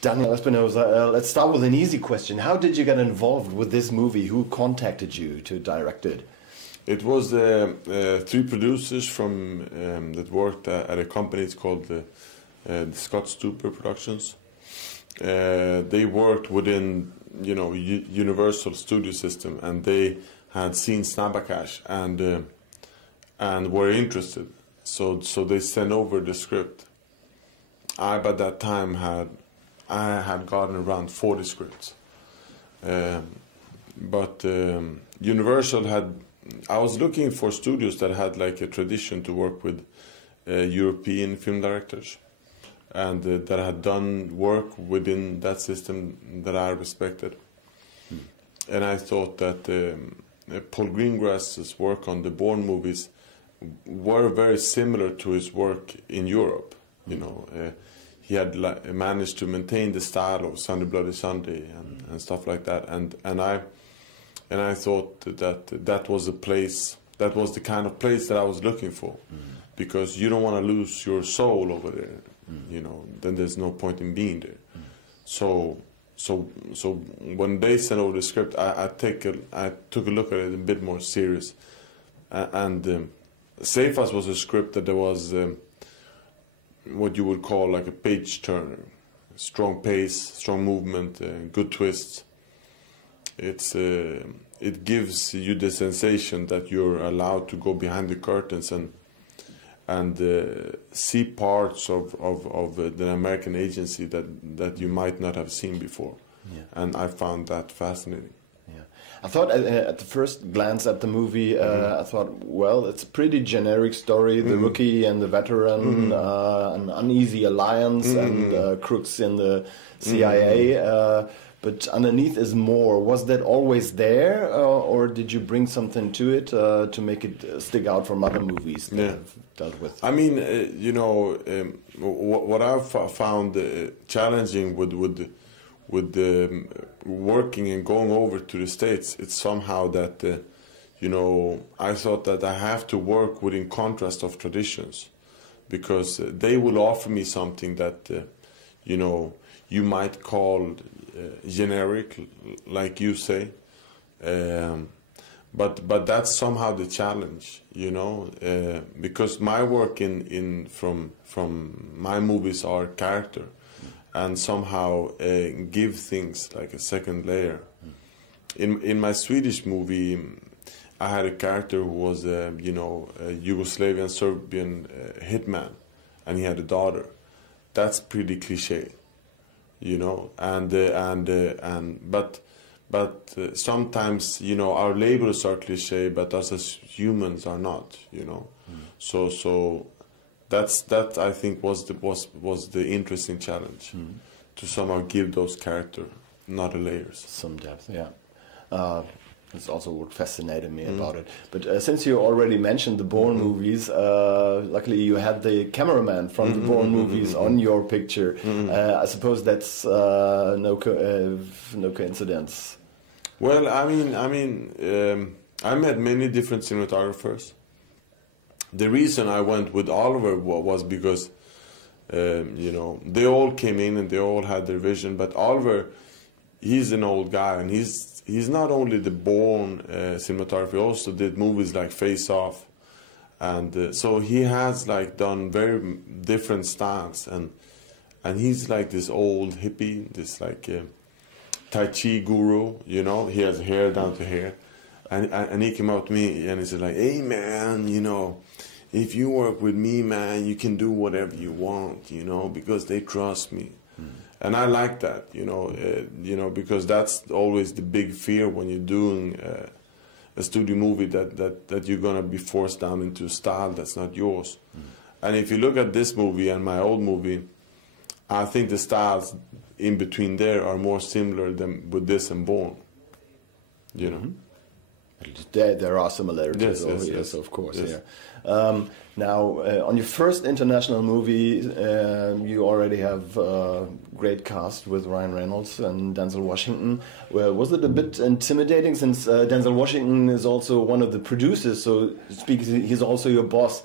Daniel Espinosa, let's start with an easy question. How did you get involved with this movie? Who contacted you to direct it? It was 3 producers from that worked at a company. It's called the Scott Stupper Productions. They worked within, Universal Studio System, and they had seen Snabba Cash and were interested. So they sent over the script. I by that time had gotten around 40 scripts, but Universal had. I was looking for studios that had like a tradition to work with European film directors, and that had done work within that system that I respected. And I thought that Paul Greengrass's work on the Bourne movies were very similar to his work in Europe. He had managed to maintain the style of Sunday Bloody Sunday and stuff like that, and I thought that was a place, that was the kind of place that I was looking for, because you don't want to lose your soul over there, then there's no point in being there. So when they sent over the script, I took a look at it a bit more serious, and Safe As was a script that there was what you would call like a page turner, strong pace, strong movement, good twists. It gives you the sensation that you're allowed to go behind the curtains and see parts of the American agency that you might not have seen before. Yeah. And I found that fascinating. Yeah. I thought at the first glance at the movie, I thought, well, it's a pretty generic story. The rookie and the veteran, an uneasy alliance, and crooks in the CIA. But underneath is more. Was that always there, or did you bring something to it to make it stick out from other movies that I've dealt with? I mean, what I've found challenging with working and going over to the States, it's somehow that, I thought that I have to work within contrast of traditions, because they will offer me something that, you might call generic, like you say, but that's somehow the challenge, because my work from my movies are character, and somehow give things like a second layer. In my Swedish movie, I had a character who was a Yugoslavian Serbian hitman, and he had a daughter. That's pretty cliche. But sometimes our labels are cliche, but us as humans are not. So that I think was the interesting challenge, to somehow give those characters not a layers, some depth. Yeah. That's also what fascinated me about it. But since you already mentioned the Bourne movies, luckily you had the cameraman from the Bourne movies on your picture. I suppose that's no coincidence. Well, I met many different cinematographers. The reason I went with Oliver was because they all came in and they all had their vision. But Oliver, he's an old guy, and he's not only the Bourne cinematographer, he also did movies like Face Off, and so he has like done very different styles, and he's like this old hippie, this like Tai Chi guru, he has hair down to hair, and he came up to me and he said like, hey man, if you work with me, man, you can do whatever you want, because they trust me. And I like that, because that's always the big fear when you're doing a studio movie, that you're going to be forced down into a style that's not yours. And if you look at this movie and my old movie, I think the styles in between there are more similar than with this and Bourne, There are similarities, yes, of course. Yes. Yeah. Now, on your first international movie, you already have a great cast with Ryan Reynolds and Denzel Washington. Well, was it a bit intimidating, since Denzel Washington is also one of the producers, so to speak, he's also your boss?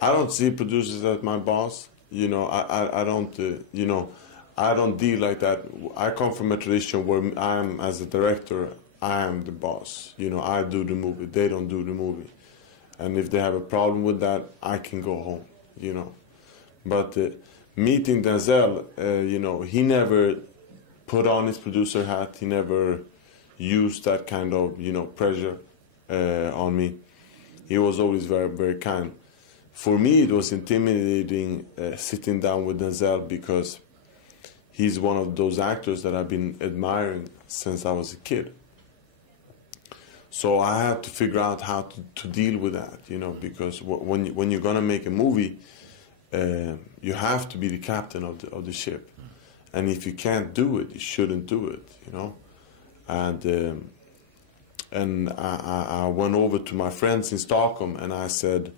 I don't see producers as my boss. you know, I don't, you know, I don't deal like that. I come from a tradition where I'm, as a director, I am the boss. You know, I do the movie. They don't do the movie. And if they have a problem with that, I can go home, you know. But meeting Denzel, you know, he never put on his producer hat. He never used that kind of, you know, pressure on me. He was always very, very kind. For me, it was intimidating sitting down with Denzel because he's one of those actors that I've been admiring since I was a kid. So I had to figure out how to deal with that, you know, because when you're going to make a movie, you have to be the captain of the ship. And if you can't do it, you shouldn't do it, you know. And I went over to my friends in Stockholm and I said,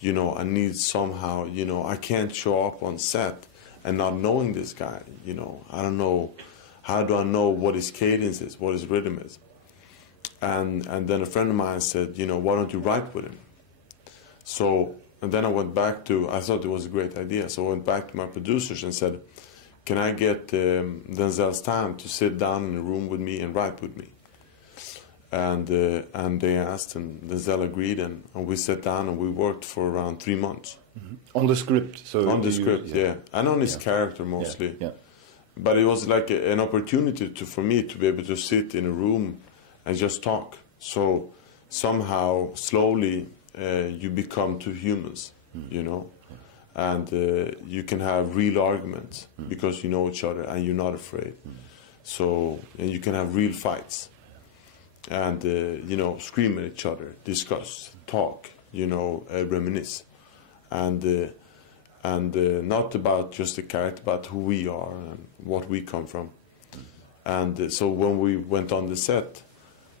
you know, I need somehow, you know, I can't show up on set and not knowing this guy, you know. I don't know, how do I know what his cadence is, what his rhythm is? And then a friend of mine said, you know, why don't you write with him? So, and then I went back to, I thought it was a great idea, so I went back to my producers and said, can I get Denzel's time to sit down in a room with me and write with me? And they asked, and Denzel agreed, and we sat down and we worked for around 3 months. Mm-hmm. On the script? So on the script, yeah. And on his character mostly. Yeah. But it was like an opportunity for me to be able to sit in a room and just talk. So somehow, slowly, you become two humans, you know? And you can have real arguments because you know each other and you're not afraid. So, and you can have real fights. And, you know, scream at each other, discuss, talk, you know, reminisce. And not about just the character, but who we are and what we come from. And so when we went on the set,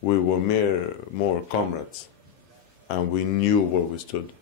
we were more comrades, and we knew where we stood.